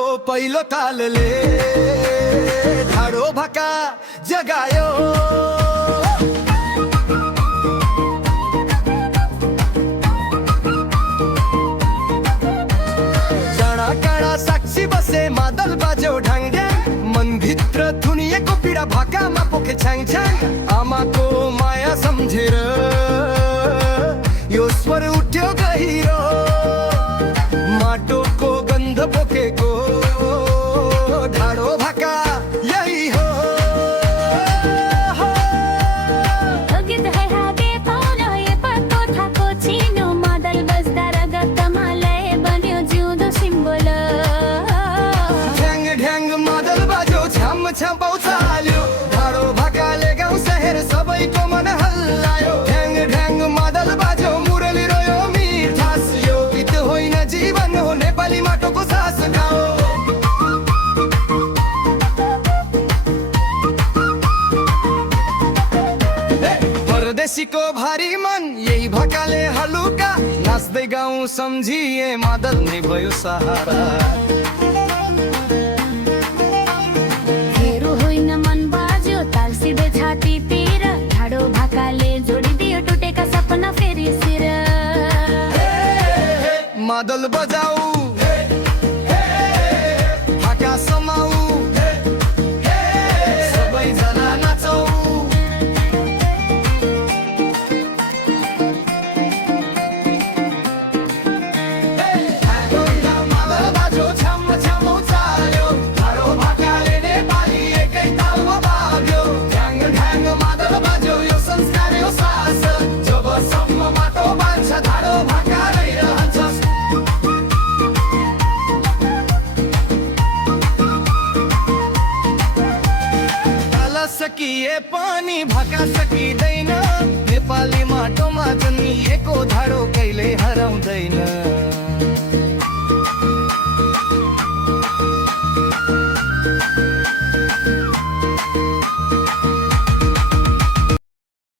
पहिलो तालले ढाडो भाका जगायो। डाँडाकाँडा साक्षी बसे मादल बाज्यो ढ्याङढ्याङ, मनभित्र थुनिएको पीडा भाकामा पोखे छ्याङछ्याङ। आमाको माया सम्झेर यो स्वर उठ्यो गहिरो, माटोको गन्ध बोकेको ढाडो भाका यही हो। गीत है हाते पाउन ये पत्तो थाको छिनो, मादल बज्दा रगतमा लय बन्यो जिउँदो सिम्बोल। ढ्याङ ढ्याङ मादल बाज्यो, छ्याम छ्याम पाउचाल्यो, ढाडो भाकाले गाउँ शहर सबैको मन हल्लायो। ढ्याङ ढ्याङ मादल बाज्यो, मुरली रोयो मिठास, यो गीत होइन जीवन हो, नेपाली माटोको सास गाउँ। परदेशीको भारी मन यही भाकाले हलुका, नाच्दै गाउँ सम्झिए मादल नै भयो सहारा। हेरो होइन मन बाज्यो ताल सिधै छातीतिर, ढाडो भाकाले जोडिदियो टुटेका सपना फेरि सिर। मादल बजाऊ भाका समाऊ, सबैजना नाचौ। मादल बाज्यो, छ्याम छ्याम उचाल्यो, ढाडो भाकाले नेपाली एकै तालमा बाँध्यो। ढ्याङ ढ्याङ मादल बाज्यो, यो संस्कार यो सास, जबसम्म माटो बान्छ ढाडो भाका रहिरहन्छ। सकिए पनि भाका सकिँदैन, नेपाली माटोमा जन्मिएको ढाडो कहिले हराउँदैन।